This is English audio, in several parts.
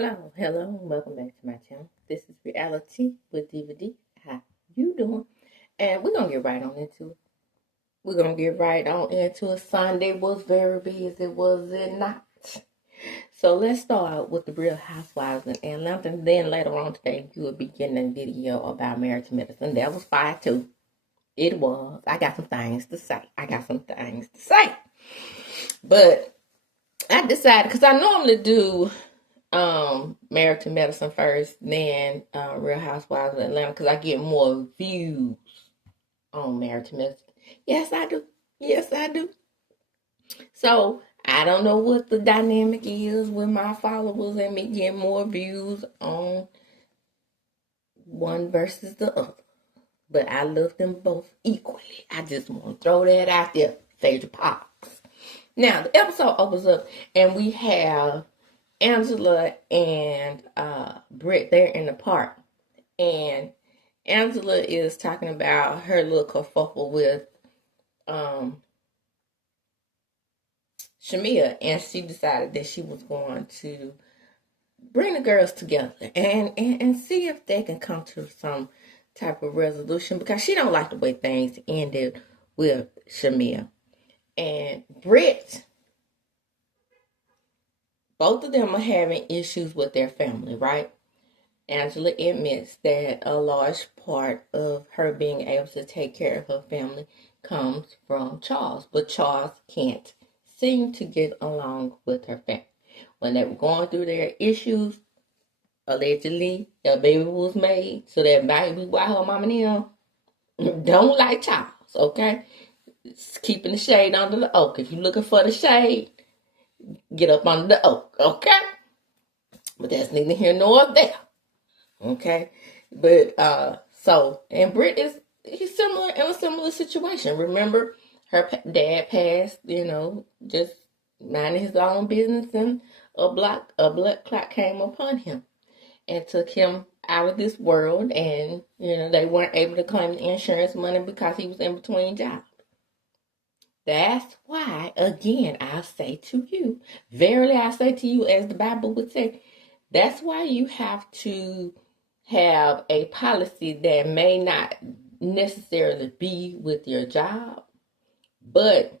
Hello, and welcome back to my channel. This is Reality with DVD. How you doing? And we're gonna get right on into it. Sunday was very busy, was it not? So let's start out with the Real Housewives in Atlanta. And then later on today, you will be getting a video about marriage to medicine. That was fire too. It was. I got some things to say. But I decided, because I normally do Married to Medicine first, then Real Housewives of Atlanta, because I get more views on Married to Medicine. Yes, I do. Yes, I do. So I don't know what the dynamic is with my followers and me getting more views on one versus the other. But I love them both equally. I just want to throw that out there. Phaedra Parks. Now, the episode opens up and we have Angela and BRIT there in the park. And Angela is talking about her little kerfuffle with Shamia, and she decided that she was going to bring the girls together and see if they can come to some type of resolution, because she don't like the way things ended with Shamia. And BRIT, both of them are having issues with their family, right? Angela admits that a large part of her being able to take care of her family comes from Charles, but Charles can't seem to get along with her family. When they were going through their issues, allegedly a baby was made, so that baby, why her mama and them don't like Charles, okay? It's keeping the shade under the oak. If you're looking for the shade, get up under the oak, okay? But that's neither here nor there. Okay, but and BRIT he's similar in a similar situation. Remember, her dad passed, just minding his own business, and a blood clot came upon him and took him out of this world. And they weren't able to claim the insurance money because he was in between jobs. That's why, again, I say to you, verily I say to you, as the Bible would say, that's why you have to have a policy that may not necessarily be with your job, but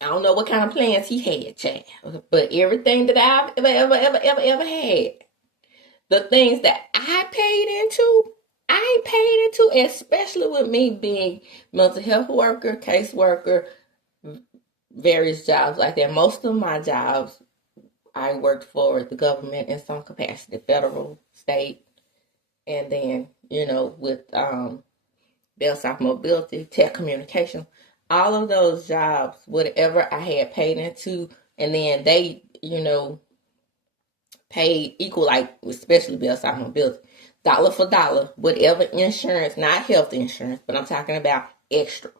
I don't know what kind of plans he had, Chad. But everything that I've ever had, the things that I ain't paid into, especially with me being mental health worker, caseworker, various jobs like that. Most of my jobs, I worked for the government in some capacity, federal, state, and then, with Bell South Mobility, tech communication, all of those jobs, whatever I had paid into, and then they, paid equal, like especially Bell South Mobility, dollar for dollar, whatever insurance, not health insurance, but I'm talking about extra,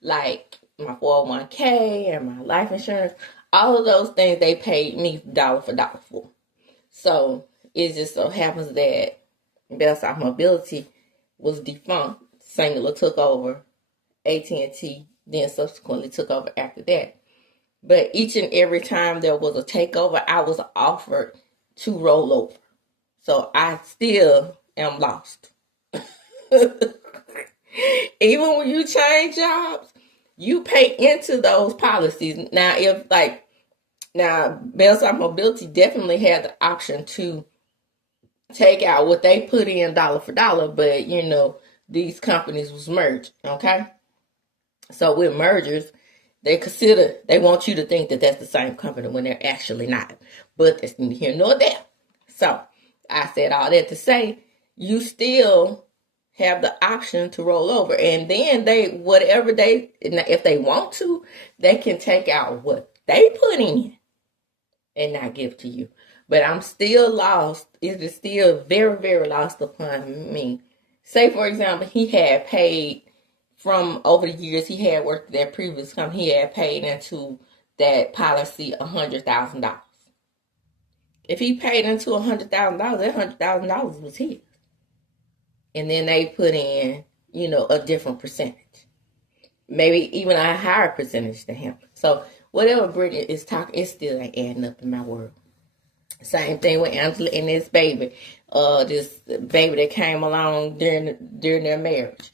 like my 401k and my life insurance, all of those things they paid me dollar for dollar for. So it just so happens that Bell South Mobility was defunct. Singular took over. AT&T then subsequently took over after that. But each and every time there was a takeover, I was offered to roll over. So I still am lost. Even when you change jobs, you pay into those policies. Now, Bell South Mobility definitely had the option to take out what they put in dollar for dollar, but these companies was merged, okay? So with mergers, they want you to think that that's the same company when they're actually not. But that's neither here nor there. So I said all that to say, you still have the option to roll over. And then if they want to, they can take out what they put in and not give to you. But I'm still lost. It is still very, very lost upon me. Say, for example, he had paid from over the years he had worked at that previous company, he had paid into that policy $100,000. If he paid into $100,000, that $100,000 was his. And then they put in, a different percentage. Maybe even a higher percentage than him. So whatever Brittany is talking, it still ain't adding up in my world. Same thing with Angela and this baby. This baby that came along during their marriage.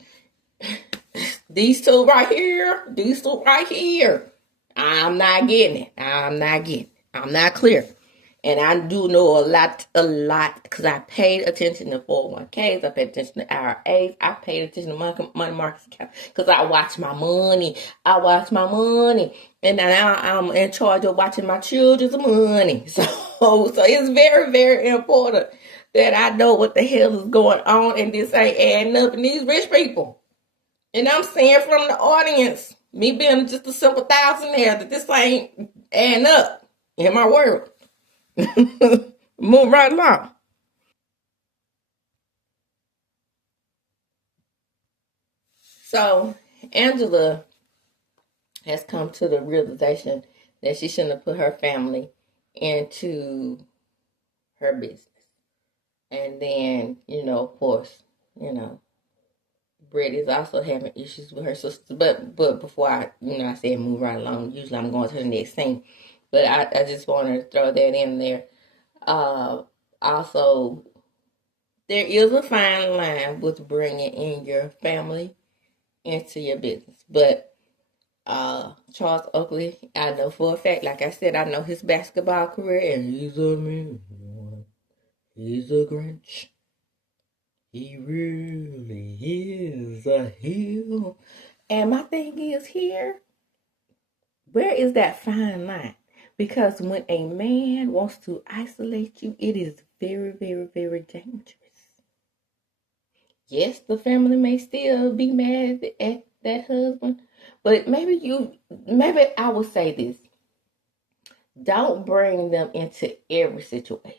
These two right here. These two right here. I'm not getting it. I'm not getting it. I'm not clear. And I do know a lot, because I paid attention to 401ks, I paid attention to IRAs, I paid attention to money market accounts, because I watch my money. I watch my money. And now I'm in charge of watching my children's money. So it's very, very important that I know what the hell is going on, and this ain't adding up in these rich people. And I'm saying from the audience, me being just a simple thousandaire, that this ain't adding up in my world. Move right along. So Angela has come to the realization that she shouldn't have put her family into her business. And then, of course, BRIT is also having issues with her sister. But before I said move right along, usually I'm going to the next thing. But I just wanted to throw that in there. Also, there is a fine line with bringing in your family into your business. But Charles Oakley, I know for a fact, like I said, I know his basketball career, and he's a mean one. He's a Grinch. He really is a heel. And my thing is here, where is that fine line? Because when a man wants to isolate you, it is very, very, very dangerous. Yes, the family may still be mad at that husband, but maybe I will say this. Don't bring them into every situation.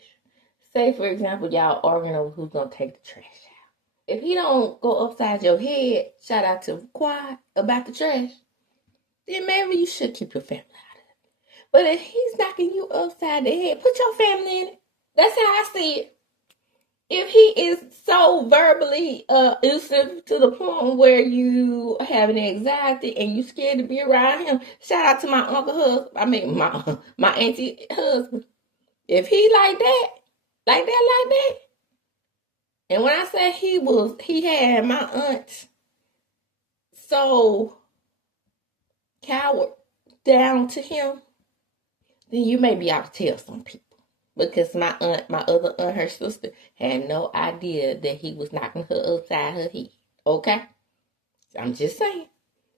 Say, for example, y'all arguing over who's going to take the trash out. If he don't go upside your head, shout out to Quad about the trash, then maybe you should keep your family out of it. But if he's knocking you upside the head, put your family in it. That's how I see it. If he is so verbally abusive to the point where you have an anxiety and you scared to be around him, shout out to my uncle husband. I mean my auntie husband. If he like that, and when I say he had my aunt so coward down to him, then you may be able to tell some people. Because my other aunt, her sister, had no idea that he was knocking her upside her head. Okay? I'm just saying.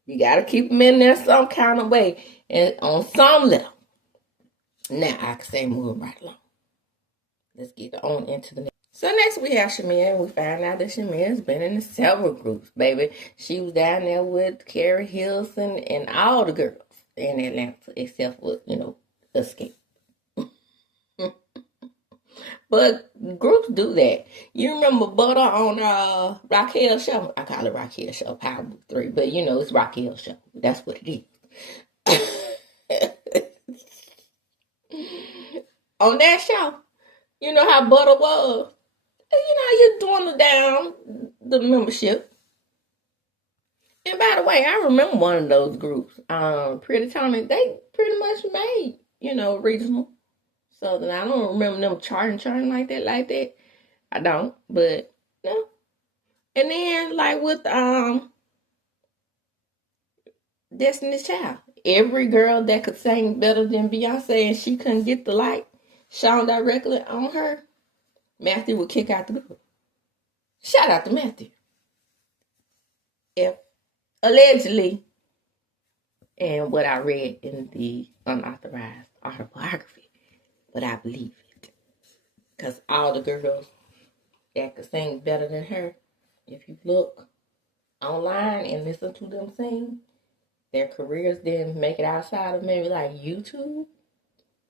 You got to keep him in there some kind of way. And on some level. Now, I can say move right along. Let's get on into the next. So next we have Shamia, and we find out that Shamia has been in several groups, baby. She was down there with Carrie Hilson and all the girls in Atlanta, except for, Escape. But groups do that. You remember Butter on Raquel's show? I call it Raquel's show, Power 3, but it's Raquel's show. That's what it is. On that show, you know how Butter was. You're doing down the membership. And by the way, I remember one of those groups. Pretty Tony, they pretty much made, regional. So then I don't remember them charting like that. I don't, but no. And then like with Destiny's Child, every girl that could sing better than Beyonce and she couldn't get the light shone directly on her, Matthew would kick out the group. Shout out to Matthew. If allegedly, and what I read in the unauthorized autobiography, but I believe it. Because all the girls that could sing better than her, if you look online and listen to them sing, their careers didn't make it outside of maybe like YouTube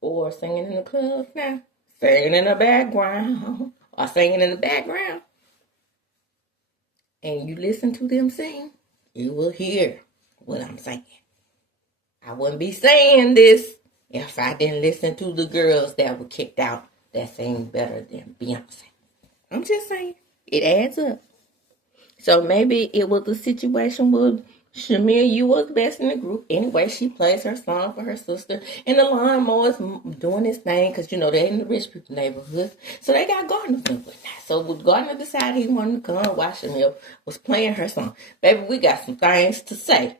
or singing in the clubs now. Singing in the background or singing in the background. And you listen to them sing, you will hear what I'm saying. I wouldn't be saying this if I didn't listen to the girls that were kicked out that sing better than Beyonce. I'm just saying, it adds up. So maybe it was a situation with Shamir, you was best in the group. Anyway, she plays her song for her sister. And the lawnmower's doing his thing because, you know, they're in the rich people neighborhoods. So they got gardeners and whatnot. So when Gardner decided he wanted to come while Shamir was playing her song. Baby, we got some things to say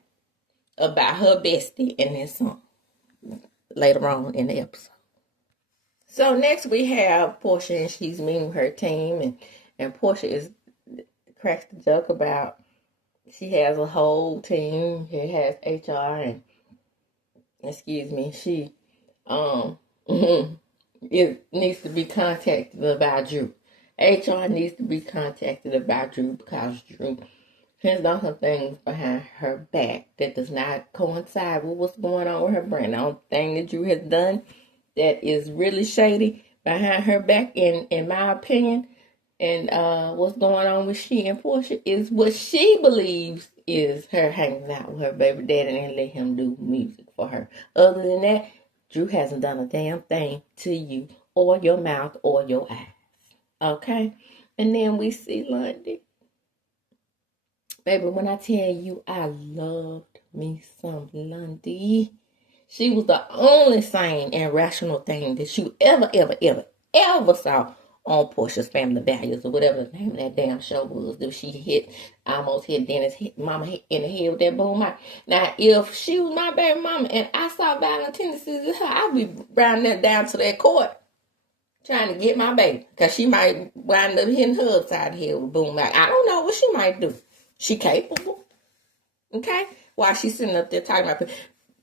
about her bestie in this song later on in the episode. So next we have PORSHA, and she's meeting her team. And PORSHA cracks the joke about she has a whole team. It has HR and she it needs to be contacted about Drew. HR needs to be contacted about Drew because Drew has done some things behind her back that does not coincide with what's going on with her brand. The only thing that Drew has done that is really shady behind her back, in my opinion, and what's going on with she and PORSHA is what she believes is her hanging out with her baby daddy and let him do music for her. Other than that, Drew hasn't done a damn thing to you or your mouth or your eyes. Okay? And then we see Lundy. Baby, when I tell you I loved me some Lundy, she was the only sane and rational thing that you ever saw on PORSHA's Family Values or whatever the name of that damn show was that she almost hit Dennis mama in the head with that boom mic. Now, if she was my baby mama and I saw violent tendencies in her, I'd be rounding that down to that court trying to get my baby because she might wind up hitting her upside the head with a boom mic. I don't know what she might do. She capable, okay? While she's sitting up there talking about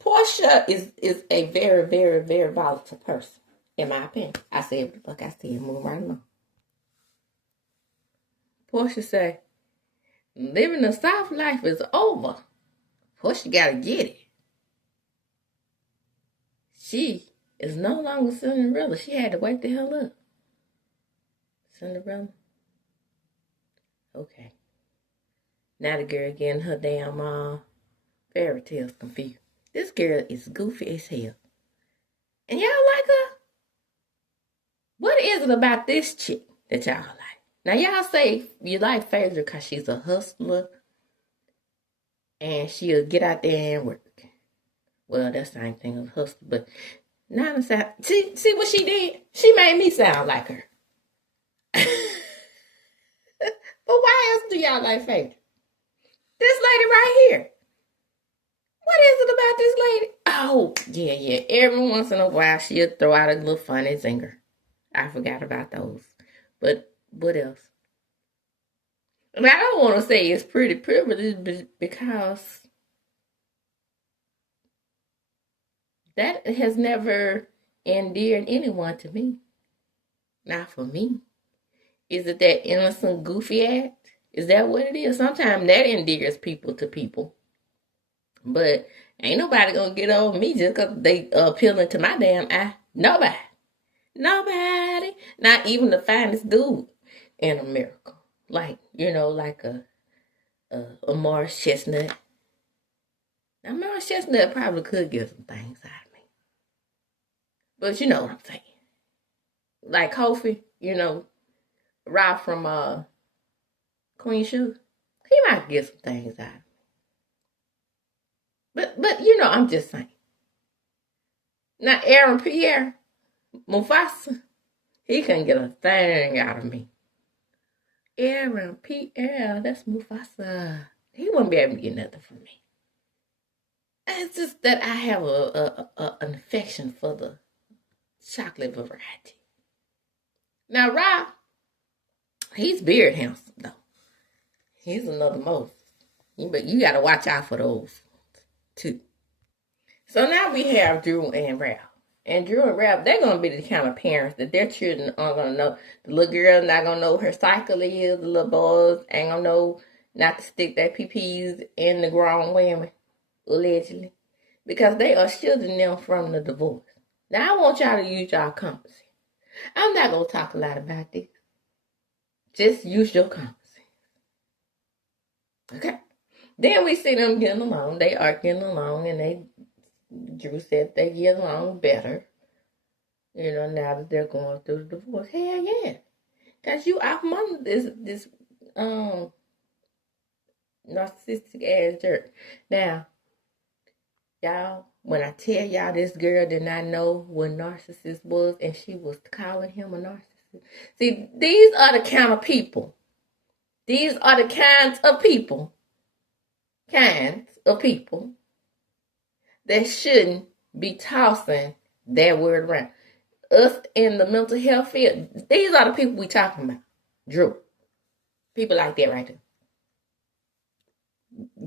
PORSHA is a very, very, very volatile person. In my opinion. I said what the fuck I said. Move right along. PORSHA say, living a soft life is over. PORSHA gotta get it. She is no longer Cinderella. She had to wake the hell up. Cinderella? Okay. Now the girl getting her damn fairy tales confused. This girl is goofy as hell. And y'all like her? What is it about this chick that y'all like? Now, y'all say you like Phaedra because she's a hustler and she'll get out there and work. Well, that's the same thing as hustler, but now see what she did? She made me sound like her. But why else do y'all like Phaedra? This lady right here. What is it about this lady? Oh, yeah. Every once in a while, she'll throw out a little funny zinger. I forgot about those. But what else? I mean, I don't want to say it's pretty privileged because that has never endeared anyone to me. Not for me. Is it that innocent, goofy act? Is that what it is? Sometimes that endears people to people. But ain't nobody gonna get over me just because they appealing to my damn eye. Nobody. Not even the finest dude in America. Like, like a Morris Chestnut. Now, Morris Chestnut probably could get some things out of me. But you know what I'm saying. Like Kofi, Ralph from Queen Shoe, he might get some things out of me. But I'm just saying. Now, Aaron Pierre, Mufasa, he couldn't get a thing out of me. Aaron Pierre, that's Mufasa. He wouldn't be able to get nothing from me. It's just that I have an affection for the chocolate variety. Now, Rob, he's beard handsome, though. He's another Moses. But you got to watch out for those, too. So now we have Drew and Ralph. And Drew and Ralph, they're going to be the kind of parents that their children aren't going to know. The little girl not going to know her cycle is. The little boys ain't going to know not to stick their PPs in the grown women, allegedly. Because they are shielding them from the divorce. Now, I want y'all to use y'all compass. I'm not going to talk a lot about this. Just use your compass. Okay? Then we see them getting along. They are getting along, and Drew said they get along better. Now that they're going through the divorce. Hell yeah. Because you out from under this Narcissistic ass jerk. Now, y'all, when I tell y'all this girl did not know what narcissist was and she was calling him a narcissist. See, these are the kind of people. These are the kinds of people that shouldn't be tossing that word around. Us in the mental health field, these are the people we talking about. Drew. People like that right there.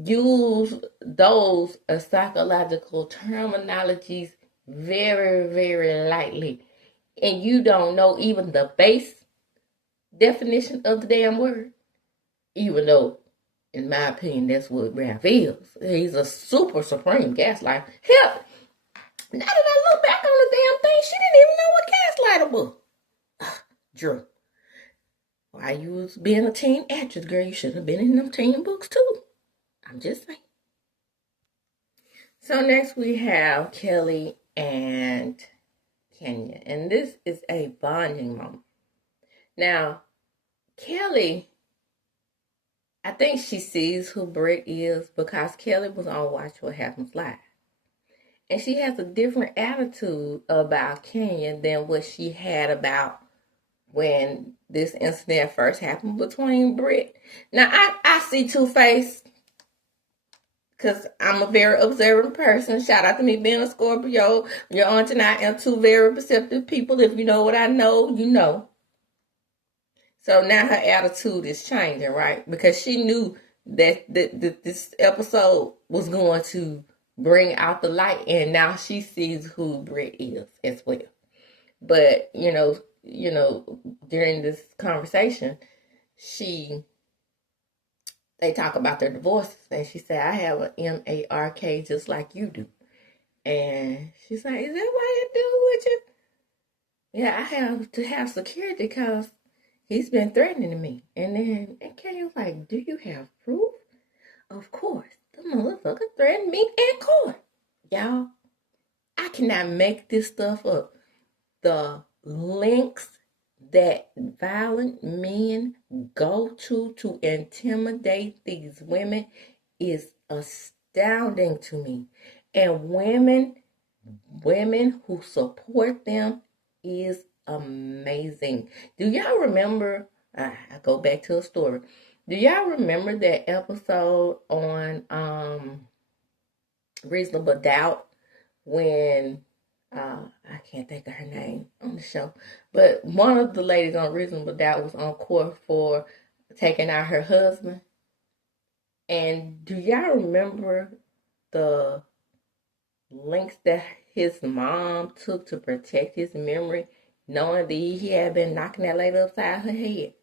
Use those psychological terminologies very, very lightly. And you don't know even the base definition of the damn word. Even though, in my opinion, that's what Ralph is. He's a super supreme gaslighter. Hell, now that I look back on the damn thing, she didn't even know what gaslighter was. Drew. While you was being a teen actress, girl, you should have been in them teen books too. I'm just saying. So next we have Kelly and Kenya. And this is a bonding moment. Now, Kelly, I think she sees who BRIT is because Kelly was on Watch What Happens Live. And she has a different attitude about Kenya than what she had about when this incident first happened between BRIT. Now, I see Two-Face because I'm a very observant person. Shout out to me being a Scorpio. Your aunt and I are two very perceptive people. If you know what I know, you know. So now her attitude is changing, right? Because she knew that this episode was going to bring out the light, and now she sees who BRIT is as well. But you know, during this conversation, they talk about their divorces, and she said, "I have an MARK just like you do," and she's like, "Is that why you do with you?" Yeah, I have to have security because he's been threatening me. And then Kay was like, "Do you have proof?" Of course. The motherfucker threatened me in court. Y'all, I cannot make this stuff up. The lengths that violent men go to intimidate these women is astounding to me. And women who support them is amazing. Do y'all remember? I go back to a story. Do y'all remember that episode on Reasonable Doubt when I can't think of her name on the show, but one of the ladies on Reasonable Doubt was on court for taking out her husband? And do y'all remember the lengths that his mom took to protect his memory, knowing that he had been knocking that lady upside her head?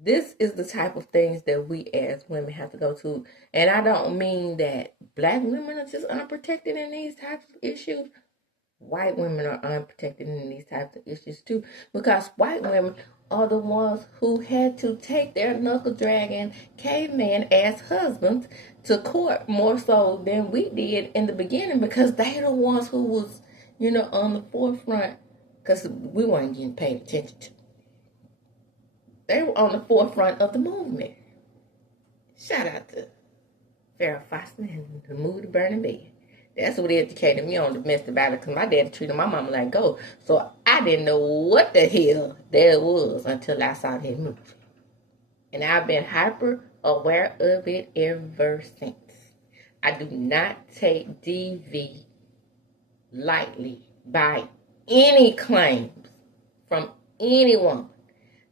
This is the type of things that we as women have to go to. And I don't mean that black women are just unprotected in these types of issues. White women are unprotected in these types of issues too. Because white women are the ones who had to take their knuckle dragging caveman ass husbands to court more so than we did in the beginning, because they the ones who was, on the forefront, because we weren't getting paid attention to. They were on the forefront of the movement. Shout out to Farrah Fawcett and the Move to Burning Bed. That's what educated me on domestic violence, because my daddy treated my mama like gold. So I didn't know what the hell that was until I saw that movie. And I've been hyper aware of it ever since. I do not take DV lightly by any claims from anyone.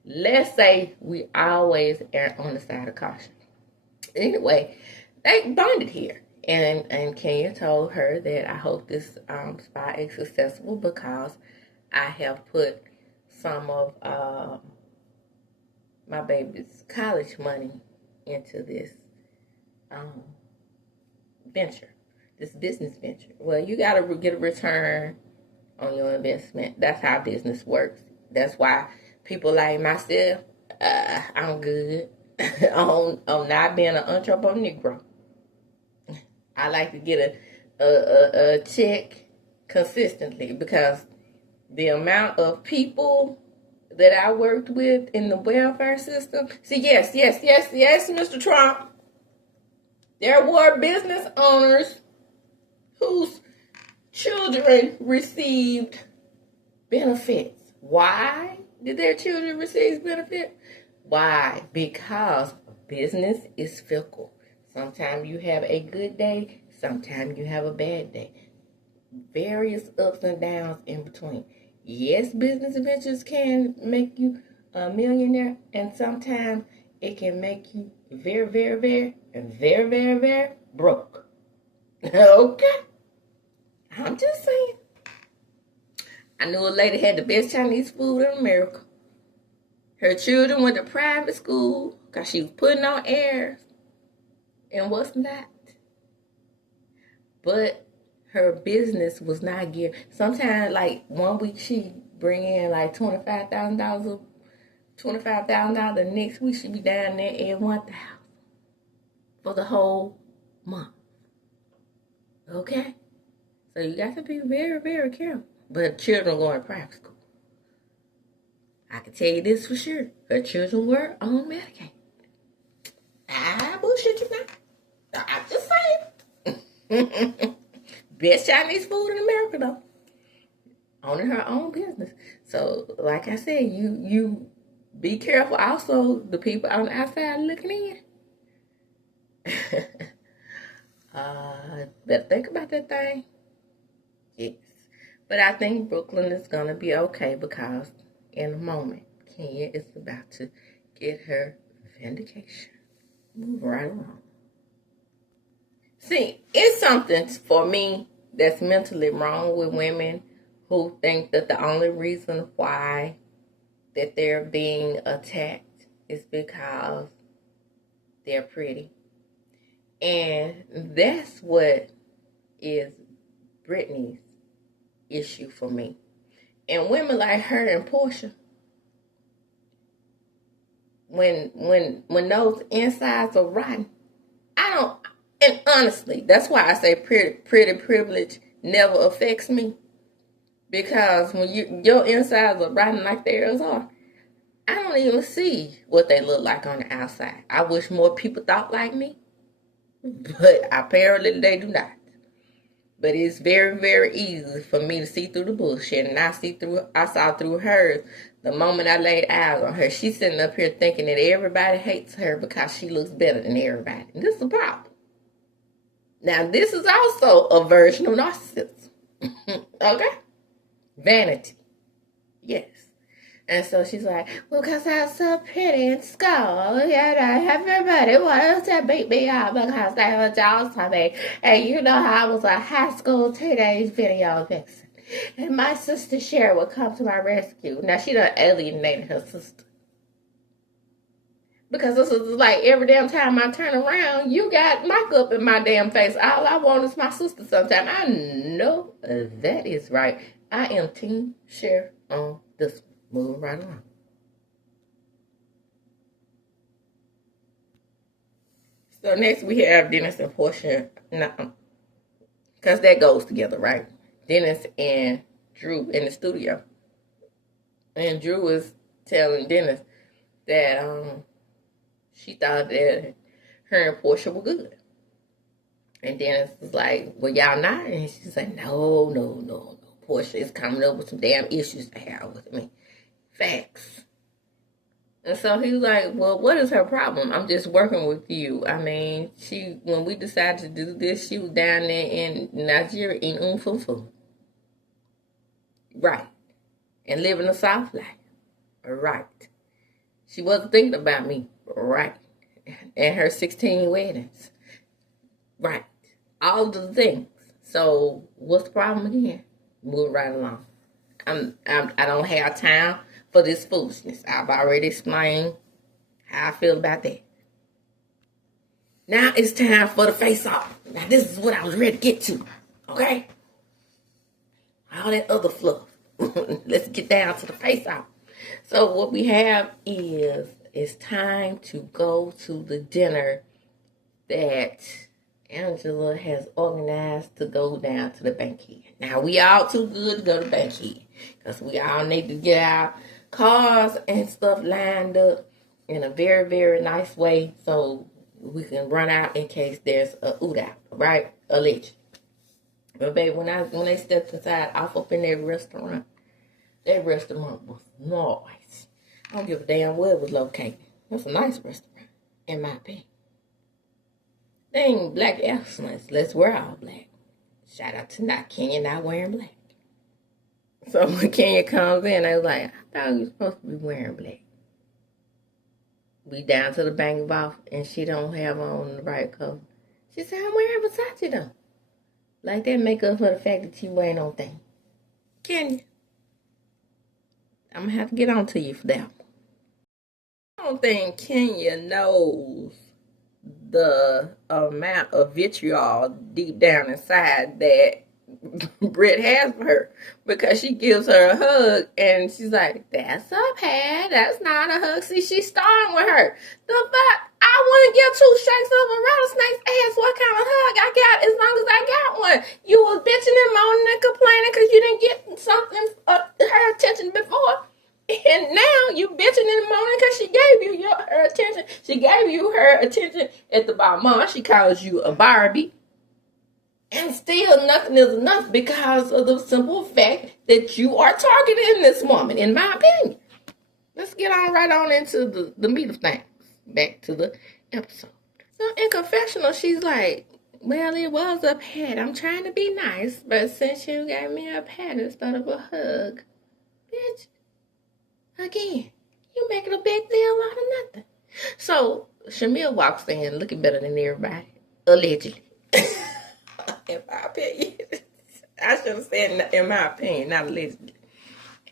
Let's say we always err on the side of caution. Anyway, they bonded here. And Kenya told her that I hope this spa is successful because I have put some of my baby's college money into this venture, this business venture. Well, you got to get a return on your investment. That's how business works. That's why people like myself, I'm good on not being an entrepreneur. I like to get a check consistently, because the amount of people that I worked with in the welfare system. See, yes, Mr. Trump. There were business owners whose children received benefits. Why did their children receive benefits? Why? Because business is fickle. Sometimes you have a good day, sometimes you have a bad day. Various ups and downs in between. Yes, business adventures can make you a millionaire, and sometimes it can make you very, very, very, very, very, very broke. Okay? I'm just saying. I knew a lady had the best Chinese food in America. Her children went to private school because she was putting on airs and what's not. But her business was not giving. Sometimes, like 1 week, she bring in like $25,000. $25,000. The next week, she be down there at $1,000 for the whole month. Okay, so you got to be very, very careful. But children going to private school. I can tell you this for sure. Her children were on Medicaid. I bullshit you now. I'm just saying. Best Chinese food in America, though. Owning her own business. So, like I said, you be careful. Also, the people on the outside looking in. Better think about that thing. Yes. But I think Brooklyn is going to be okay because in a moment, Kenya is about to get her vindication. Move right along. See, it's something for me that's mentally wrong with women who think that the only reason why that they're being attacked is because they're pretty. And that's what is Britney's issue for me. And women like her and PORSHA, when those insides are rotten, I don't, and honestly, that's why I say pretty privilege never affects me. Because when your insides are rotten like theirs are, I don't even see what they look like on the outside. I wish more people thought like me, but apparently they do not. But it's very, very easy for me to see through the bullshit, and I saw through hers the moment I laid eyes on her. She's sitting up here thinking that everybody hates her because she looks better than everybody. And this is a problem. Now, this is also a version of narcissism. Okay? Vanity. Yes. And so she's like, well, because I'm so pretty in school, everybody wants to beat me up because they were jealous of me. And you know how I was a high school teenage video vixen. And my sister Cheryl would come to my rescue. Now, she done alienated her sister. Because this is like every damn time I turn around, you got makeup in my damn face. All I want is my sister sometime. I know that is right. I am Team Cheryl on this one. Moving right along. So next we have Dennis and PORSHA. Because that goes together, right? Dennis and Drew in the studio. And Drew was telling Dennis that she thought that her and PORSHA were good. And Dennis was like, well, y'all not? And she's like, no. PORSHA is coming up with some damn issues to have with me. Facts. And so he was like, well, what is her problem? I'm just working with you. I mean, when we decided to do this, she was down there in Nigeria in Umfufu. Right. And living a soft life. Right. She wasn't thinking about me. Right. And her 16 weddings. Right. All of the things. So what's the problem again? Move right along. I don't have time for this foolishness. I've already explained how I feel about that. Now it's time for the face-off. Now this is what I was ready to get to. Okay? All that other fluff. Let's get down to the face-off. So what we have is it's time to go to the dinner that Angela has organized to go down to the Bankhead. Now, we all too good to go to Bankhead because we all need to get our cars and stuff lined up in a very, very nice way so we can run out in case there's a oot out, right? Alleged. But baby, when they stepped inside off up in that restaurant was nice. I don't give a damn where it was located. That's a nice restaurant, in my opinion. They ain't black excellence. Let's wear all black. Shout out to not Kenya not wearing black. So when Kenya comes in, I was like, I thought you were supposed to be wearing black. We down to the bank of off, and she don't have on the right color. She said, I'm wearing Versace though. Like that make up for the fact that you wearing on things. Kenya, I'm gonna have to get on to you for that one. I don't think Kenya knows the amount of vitriol deep down inside that BRIT has for her, because she gives her a hug and she's like, that's a pad, that's not a hug. See, she's starting with her. The fuck? I wouldn't give two shakes of a rattlesnake's ass what kind of hug I got as long as I got one. You was bitching and moaning and complaining because you didn't get something her attention before. And now you bitching and moaning because she gave you her attention. She gave you her attention at the bar. She calls you a Barbie. And still nothing is enough because of the simple fact that you are targeting this woman, in my opinion. Let's get on right on into the meat of things. Back to the episode. So in confessional, she's like, well, it was a pad. I'm trying to be nice, but since you gave me a pad instead of a hug, bitch, again, you making a big deal out of nothing. So Shamil walks in looking better than everybody, allegedly. In my opinion. I should have said in my opinion, not allegedly.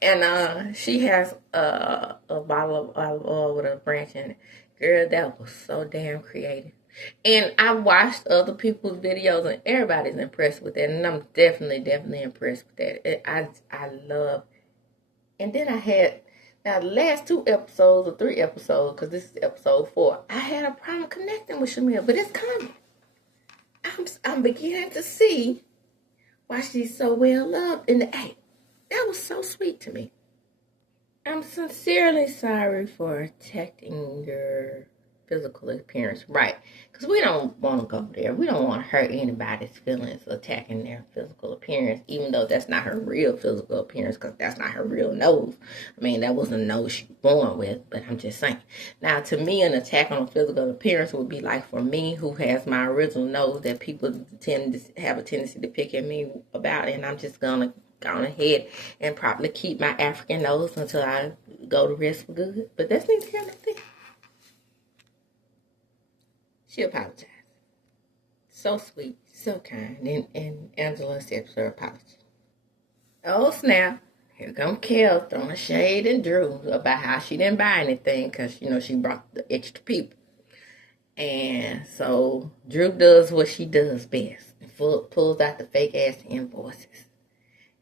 And she has a bottle of olive oil with a branch in it. Girl, that was so damn creative. And I watched other people's videos and everybody's impressed with that. And I'm definitely impressed with that. I love. And then I had, now the last 2 episodes or 3 episodes, because this is episode 4, I had a problem connecting with Shamil, but it's coming. I'm beginning to see why she's so well loved in the act. That was so sweet to me. I'm sincerely sorry for attacking your physical appearance, right? Because we don't want to go there. We don't want to hurt anybody's feelings attacking their physical appearance, even though that's not her real physical appearance, because that's not her real nose. I mean, that was a nose she was born with, but I'm just saying. Now, to me, an attack on a physical appearance would be like for me, who has my original nose that people tend to have a tendency to pick at me about, and I'm just going to go ahead and probably keep my African nose until I go to rest for good. But that's neither here nor there. She apologized. So sweet, so kind, and Angela accepts her apology. Oh snap, here come Kel throwing shade and Drew about how she didn't buy anything because, she brought the extra people. And so Drew does what she does best, pulls out the fake ass invoices.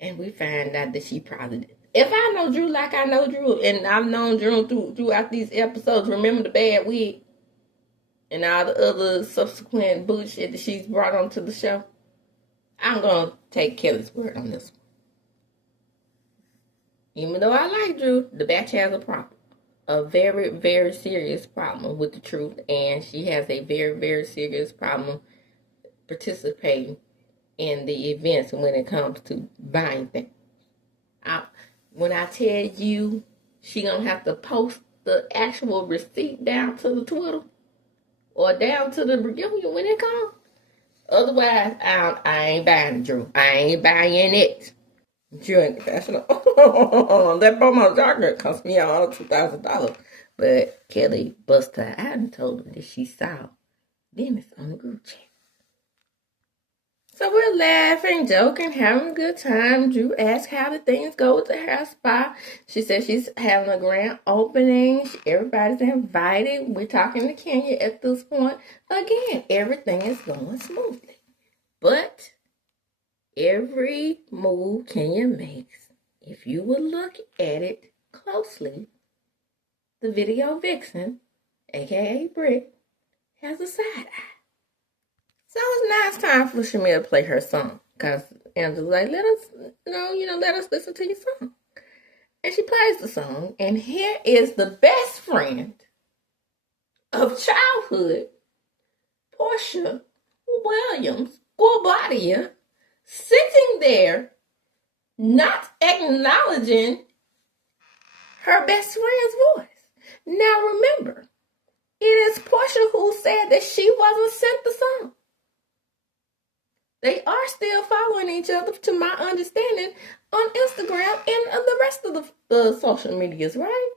And we find out that she probably did. If I know Drew like I know Drew, and I've known Drew throughout these episodes, remember the bad wig and all the other subsequent bullshit that she's brought onto the show, I'm going to take Kelly's word on this one. Even though I like Drew, the batch has a problem. A very, very serious problem with the truth. And she has a very, very serious problem participating in the events when it comes to buying things. When I tell you she going to have to post the actual receipt down to the Twitter or down to the reunion when it comes. Otherwise, I ain't buying Drew. I ain't buying it. Drew ain't professional. That promo document cost me all $2,000. But Kelly busted her out and told her that she saw Dennis on the group chat. So we're laughing, joking, having a good time. Drew asked how did things go with the hair spa. She said she's having a grand opening. Everybody's invited. We're talking to Kenya at this point. Again, everything is going smoothly. But every move Kenya makes, if you would look at it closely, the video vixen, aka BRIT, has a side eye. So it's now time for Shamil to play her song. Because Angela's like, let us listen to your song. And she plays the song. And here is the best friend of childhood, PORSHA Williams, Gorbadia, sitting there not acknowledging her best friend's voice. Now remember, it is PORSHA who said that she wasn't sent the song. They are still following each other, to my understanding, on Instagram and the rest of the social medias, right?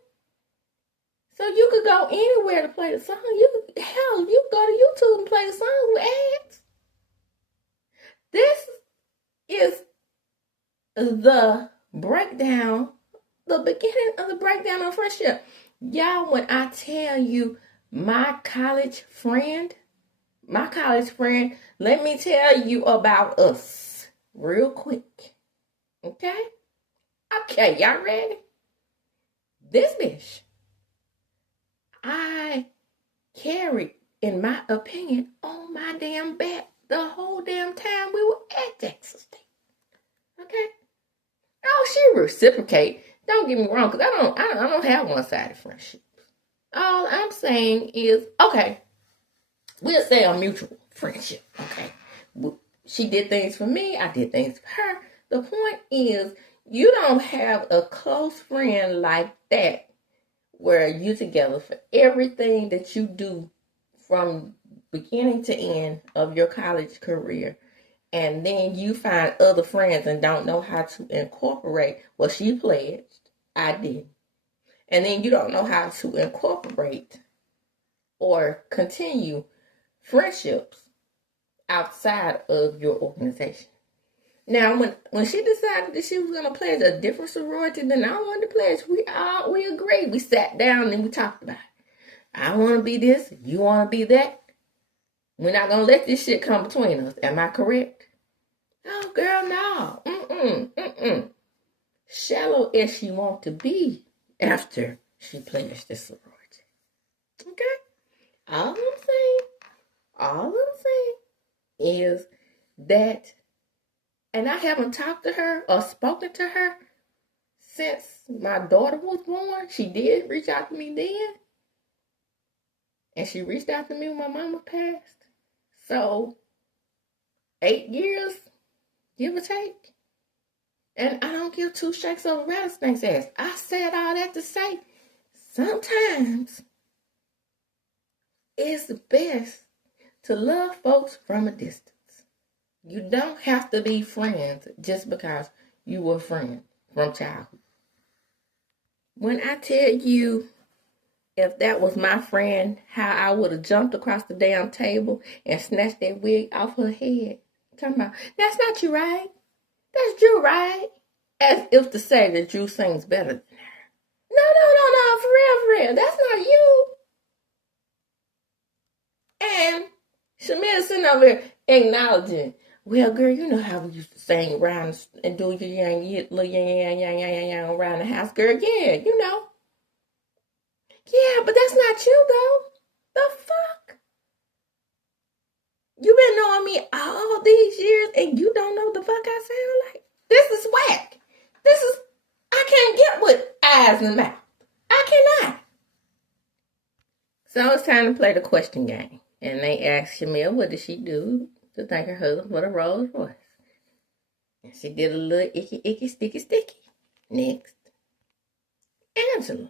So you could go anywhere to play the song. You could go to YouTube and play the song with ads. This is the breakdown, the beginning of the breakdown of friendship. Y'all, when I tell you my college friend, let me tell you about us real quick. Okay, y'all ready? This bitch I carried, in my opinion, on my damn back the whole damn time we were at Texas State. Okay? Oh, she reciprocate. Don't get me wrong, because I don't have one-sided friendships. All I'm saying is, okay, we'll say a mutual friendship. Okay? She did things for me, I did things for her. The point is, you don't have a close friend like that where you're together for everything that you do from beginning to end of your college career. And then you find other friends and don't know how to incorporate what she pledged. I did. And then you don't know how to incorporate or continue friendships outside of your organization. Now, when she decided that she was going to pledge a different sorority than I wanted to pledge, we agreed. We sat down and we talked about it. I want to be this. You want to be that. We're not going to let this shit come between us. Am I correct? Oh, girl, no. Shallow as she want to be after she pledged this sorority. Okay? All I'm saying is that, and I haven't talked to her or spoken to her since my daughter was born. She did reach out to me then. And she reached out to me when my mama passed. So, 8 years, give or take. And I don't give two shakes over rattlesnake's ass. I said all that to say, sometimes it's best to love folks from a distance. You don't have to be friends just because you were friends from childhood. When I tell you, if that was my friend, how I would have jumped across the damn table and snatched that wig off her head. Talking about, that's not you, right? That's Drew, right? As if to say that Drew sings better than her. No, for real. That's not you. And Shamia's sitting over here acknowledging, well, girl, you know how we used to sing around and do your yang around the house, girl. Yeah, you know. Yeah, but that's not you, though. The fuck? You been knowing me all these years and you don't know the fuck I sound like? This is whack. I can't get with eyes and mouth. I cannot. So it's time to play the question game. And they asked Shamil, what did she do to thank her husband for the Rolls Royce? And she did a little icky, sticky. Next. Angela,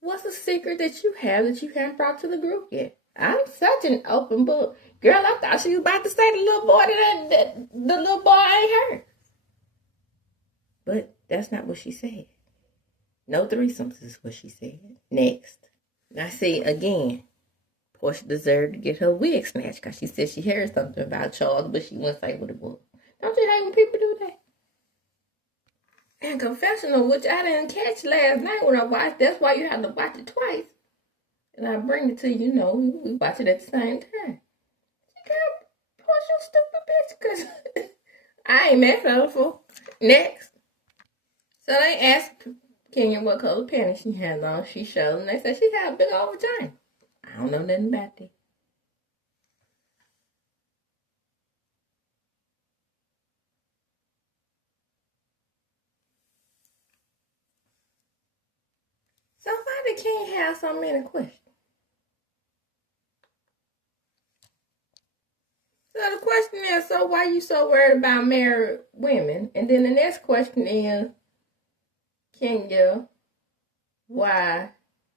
what's a secret that you have that you haven't brought to the group yet? I'm such an open book. Girl, I thought she was about to say the little boy that the little boy ain't her. But that's not what she said. No threesomes is what she said. Next. Now see, again, PORSHA deserved to get her wig snatched because she said she heard something about Charles, but she wouldn't say what it was. Don't you hate when people do that? And confessional, which I didn't catch last night when I watched. That's why you have to watch it twice. And I bring it to you, we watch it at the same time. Girl, PORSHA, stupid bitch, because I ain't that colorful. Next. So they asked Kenya what color panties she had on. She showed them. They said she had a big old vagina. I don't know nothing about that. did King have so many questions? So the question is, so why you so worried about married women? And then the next question is, Kenya, why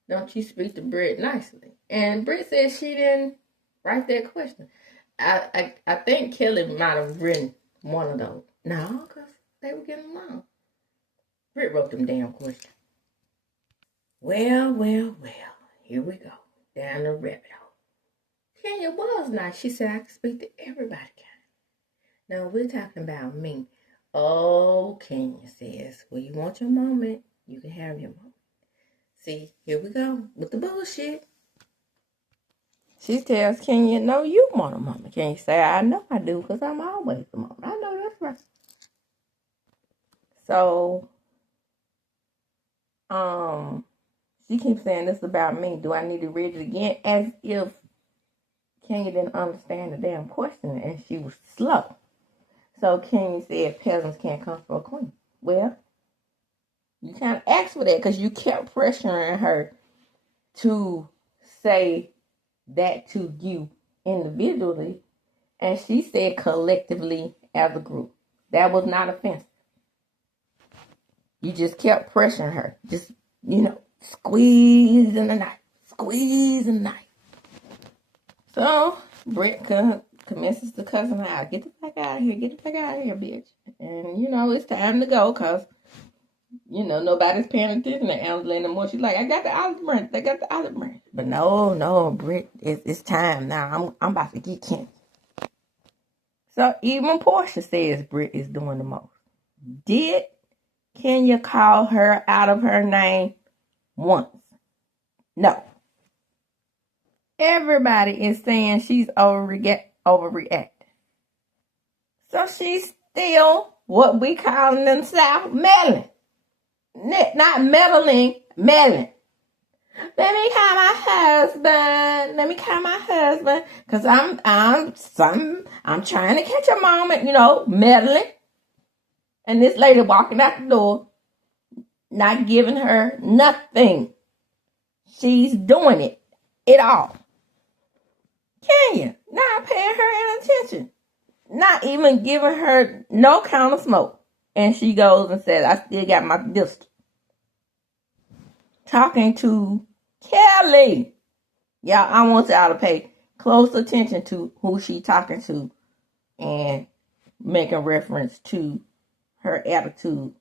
don't you speak to BRIT nicely? And BRIT said she didn't write that question. I think Kelly might have written one of those. No, because they were getting along. BRIT wrote them damn questions. Well, here we go. Down the rabbit hole. Kenya was nice. She said I could speak to everybody. No, we're talking about me. Oh, Kenya says, well, you want your moment, you can have your moment. See, here we go with the bullshit. She tells Kenya, no, you want a moment. Kenya say, I know I do, because I'm always the moment. I know that's right. So, she keeps saying this about me. Do I need to read it again? As if Kenya didn't understand the damn question and she was slow. So Kenya said peasants can't come for a queen. Well, you kind of asked for that because you kept pressuring her to say that to you individually, and she said collectively as a group. That was not offensive. You just kept pressuring her. Just, squeezing the knife. So BRIT commences to cussing her out. Get the fuck out of here, bitch. And, it's time to go because, nobody's paying attention to Angela anymore. She's like, I got the olive branch. But no, BRIT, it's time now. I'm about to get Kenny. So even PORSHA says BRIT is doing the most. Did Kenya call her out of her name once? No. Everybody is saying she's overreact. So she's still what we call in the South meddling. Not meddling, meddling. Let me call my husband. Because I'm trying to catch a moment, meddling. And this lady walking out the door, not giving her nothing. She's doing it all. Kenya, not paying her any attention. Not even giving her no kind of smoke. And she goes and says, I still got my pistol. Talking to Kelly. Y'all, I want y'all to pay close attention to who she talking to and making reference to her attitude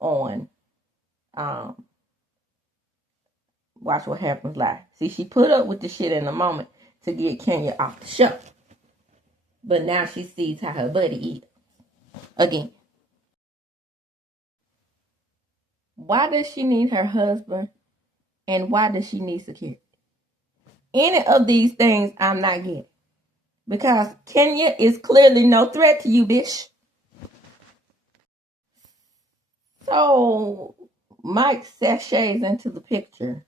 on Watch What Happens Live. See, she put up with the shit in a moment to get Kenya off the show. But now she sees how her buddy is. Again. Why does she need her husband? And why does she need security? Any of these things I'm not getting. Because Kenya is clearly no threat to you, bitch. So Mike sashays into the picture.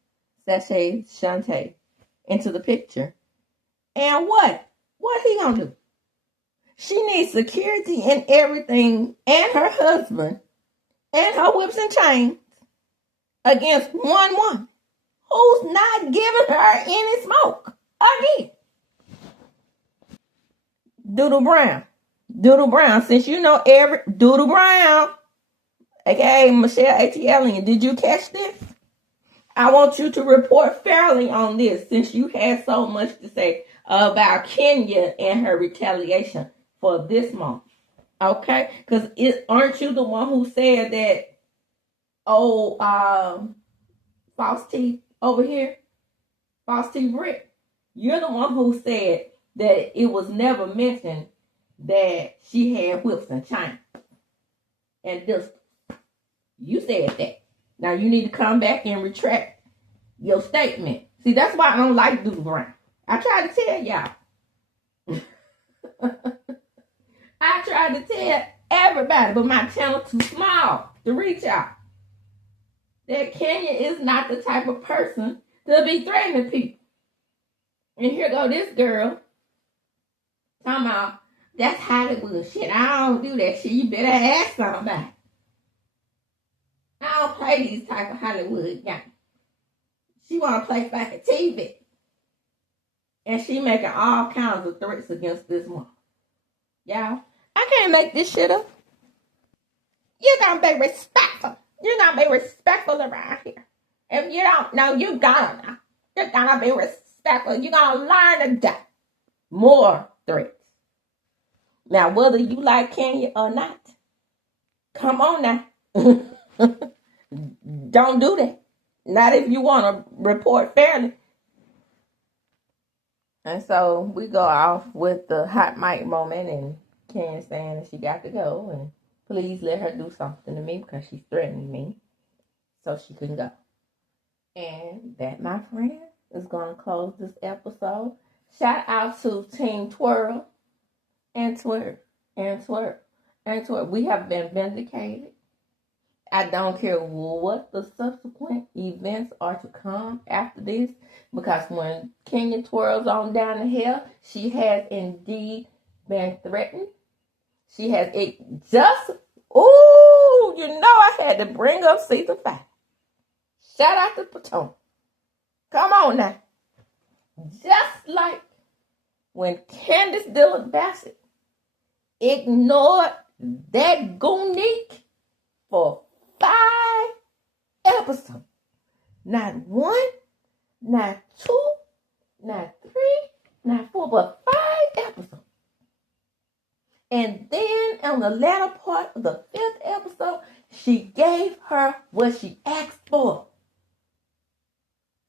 Shantae into the picture. And what? What he gonna do? She needs security in everything and her husband and her whips and chains against one woman who's not giving her any smoke. Again. Doodle Brown, since you know every Doodle Brown, aka Michelle ATL, did you catch this? I want you to report fairly on this since you had so much to say about Kenya and her retaliation for this month. Okay? Because aren't you the one who said that, false teeth over here? False teeth BRIT? You're the one who said that it was never mentioned that she had whips and chains and this. You said that. Now you need to come back and retract your statement. See, that's why I don't like Doodle Brown. I tried to tell y'all. I tried to tell everybody, but my channel too small to reach out. That Kenya is not the type of person to be threatening people. And here go this girl talking about, that's Hollywood shit. I don't do that shit. You better ask somebody. I don't play these type of Hollywood games. She want to play fucking TV. And she making all kinds of threats against this woman. Y'all, I can't make this shit up. You're going to be respectful. You're going to be respectful around here. If you don't know, you're going to. You're going to be respectful. You're going to learn today. More threats. Now, whether you like Kenya or not, come on now. Don't do that. Not if you want to report fairly. And so we go off with the hot mic moment and Kenya saying that she got to go and please let her do something to me because she's threatening me so she can go. And that, my friend, is going to close this episode. Shout out to Team Twirl and Twerk and Twerk and Twerk. We have been vindicated. I don't care what the subsequent events are to come after this, because when Kenya twirls on down the hill, she has indeed been threatened. She has I had to bring up season 5. Shout out to Potomac. Come on now. Just like when Candace Dillard Bassett ignored that Goonique for 5 episodes. Not 1, not 2, not 3, not 4, but 5 episodes. And then on the latter part of the 5th episode, she gave her what she asked for.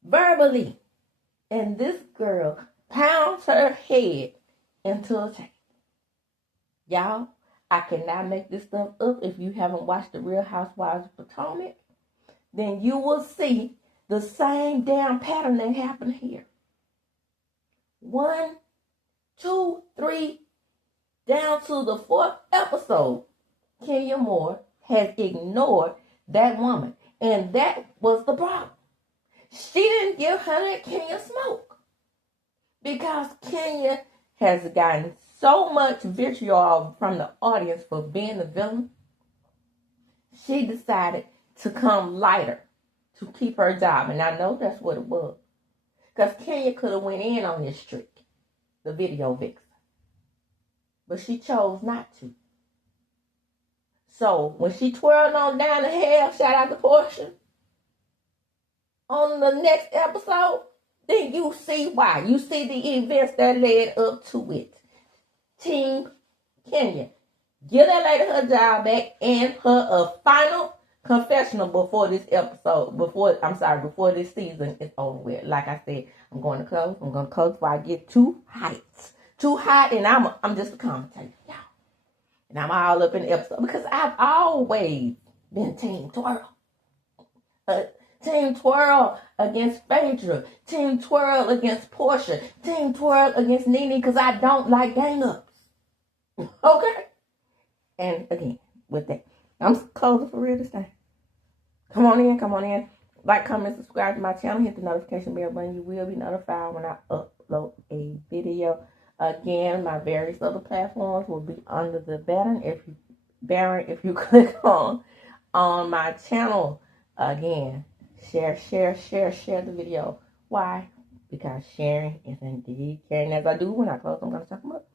Verbally. And this girl pounds her head into a table. Y'all, I cannot make this stuff up. If you haven't watched The Real Housewives of Potomac, then you will see the same damn pattern that happened here. 1, 2, 3, down to the 4th episode, Kenya Moore has ignored that woman. And that was the problem. She didn't give her that Kenya smoke. Because Kenya has gotten so much vitriol from the audience for being the villain, she decided to come lighter to keep her job. And I know that's what it was. Because Kenya could have went in on this trick, the video vixen. But she chose not to. So when she twirled on down the hill, shout out to PORSHA, on the next episode, then you see why. You see the events that led up to it. Team Kenya, give that lady her job back and her a final confessional before this before this season is over with. Like I said, I'm going to close before I get too hot, and I'm just a commentator, y'all. And I'm all up in the episode because I've always been Team Twirl. Team Twirl against Phaedra. Team Twirl against PORSHA. Team Twirl against Nene because I don't like gang-ups. Okay? And again, with that, I'm closing for real this time. Come on in. Like, comment, subscribe to my channel. Hit the notification bell button. You will be notified when I upload a video. Again, my various other platforms will be under the banner if you click on my channel. Again, share the video. Why? Because sharing is indeed caring. As I do when I close, I'm going to talk about